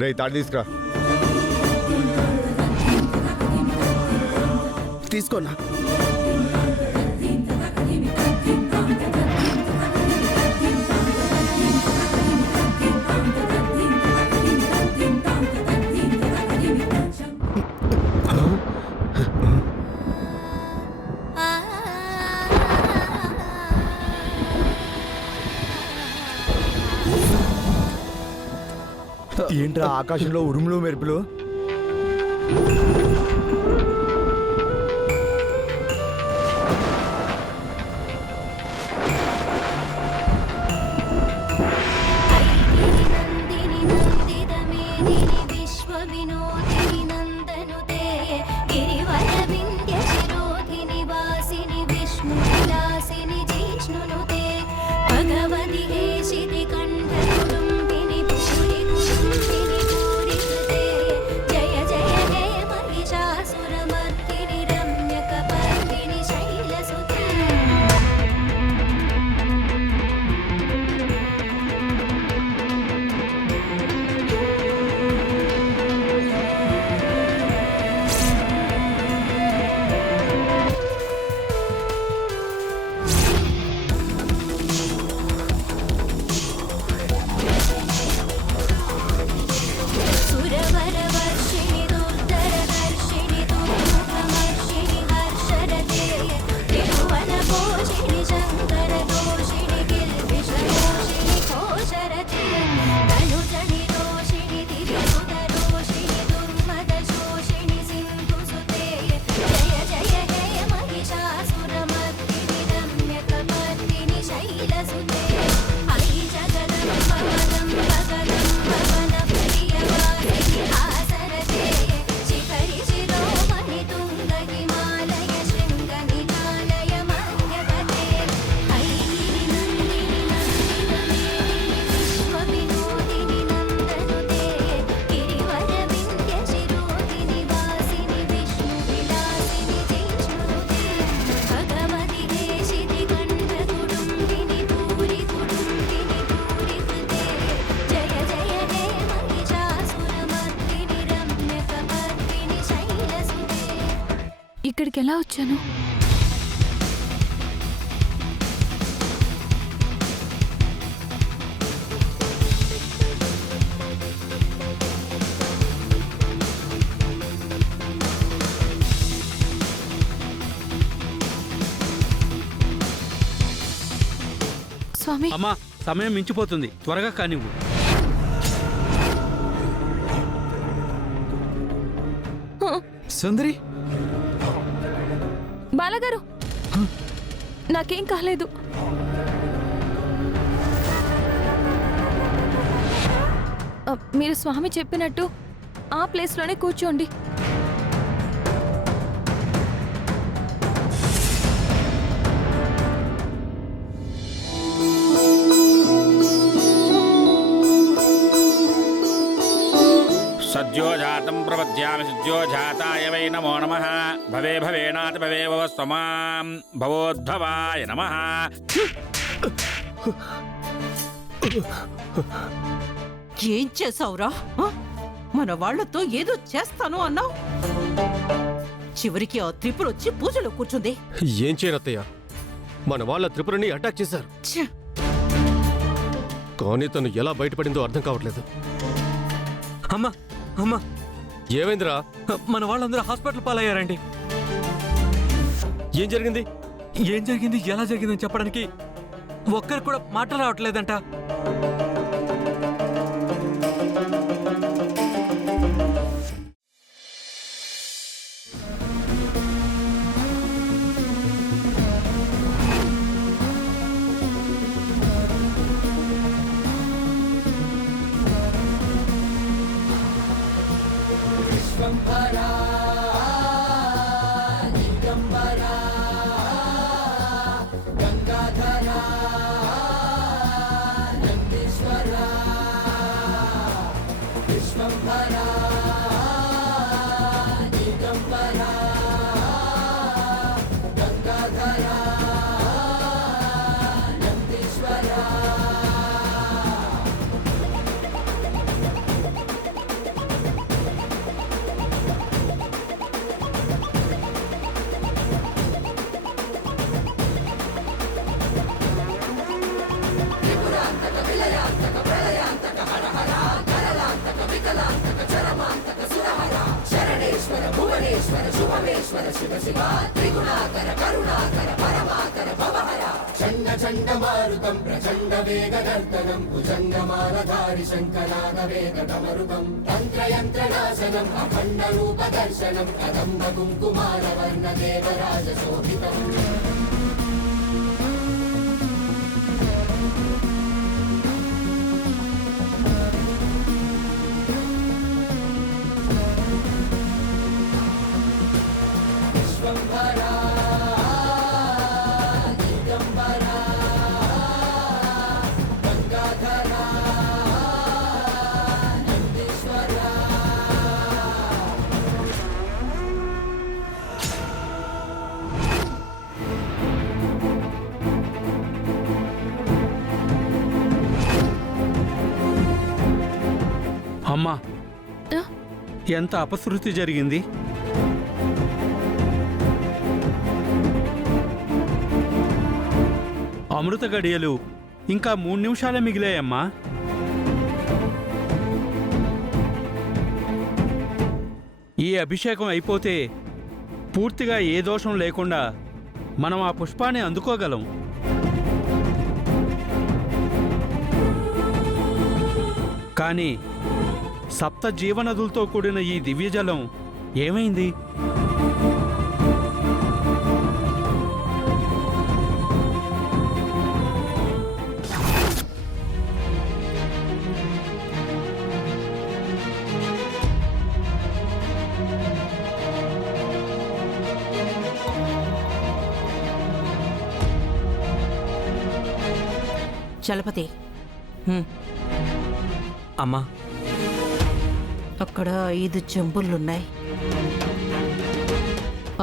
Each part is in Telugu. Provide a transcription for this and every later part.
రే తాడు తీసుకురా. తీసుకోనా. ఏంట్రా ఆకాశంలో ఉరుములు మెరుపులు? ఇక్కడికి ఎలా వచ్చాను? స్వామి, అమ్మా సమయం మించిపోతుంది, త్వరగా కానివ్వు. సుందరి, బాలగారు, నాకేం కాలేదు. మీరు స్వామి చెప్పినట్టు ఆ ప్లేస్లోనే కూర్చోండి. సద్యోజాతం ప్రపద్యామి సద్యోజాతాయ వై నమో నమః. భవే భవేనాథ భవే భవస్వమాం భవోద్భవాయ నమః. ఏం చేసావురా? మన వాళ్లతో ఏదో చేస్తాను అన్నావు, చివరికి ఆ త్రిపుర వచ్చి పూజలో కూర్చుంది. ఏం చేయనత్తయ్య, మన వాళ్ళ త్రిపురని అటాక్ చేశారు. కానీ తను ఎలా బయటపడిందో అర్థం కావట్లేదు. అమ్మా అమ్మా, ఏమైందిరా? మన వాళ్ళందరూ హాస్పిటల్ పాలయ్యారండి. ఏం జరిగింది? ఏం జరిగింది, ఎలా జరిగిందని చెప్పడానికి ఒక్కరు కూడా మాట రావట్లేదంట. అమ్మా ఆ, ఎంత అపశృతి జరిగింది. అమృత గడియలు ఇంకా 3 నిమిషాలే మిగిలాయమ్మా. ఈ అభిషేకం అయిపోతే పూర్తిగా ఏ దోషం లేకుండా మనం ఆ పుష్పాన్ని అందుకోగలం. కానీ సప్త జీవనదులతో కూడిన ఈ దివ్యజలం ఏమైంది? చలపతి అమ్మా, అక్కడ 5 చెంబులున్నాయి.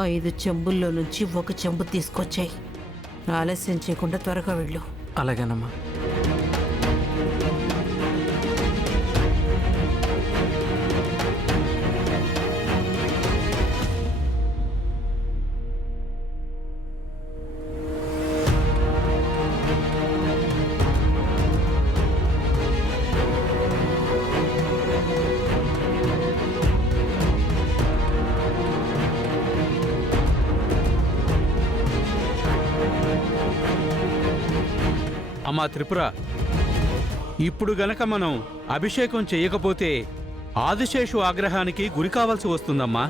5 చెంబుల్లో నుంచి ఒక చెంబు తీసుకొచ్చాయి. ఆలస్యం చేయకుండా త్వరగా వెళ్ళు. అలాగేనమ్మా. అమ్మా త్రిపుర, ఇప్పుడు గనక మనం అభిషేకం చేయకపోతే ఆదిశేషు ఆగ్రహానికి గురి కావాల్సి వస్తుందమ్మా.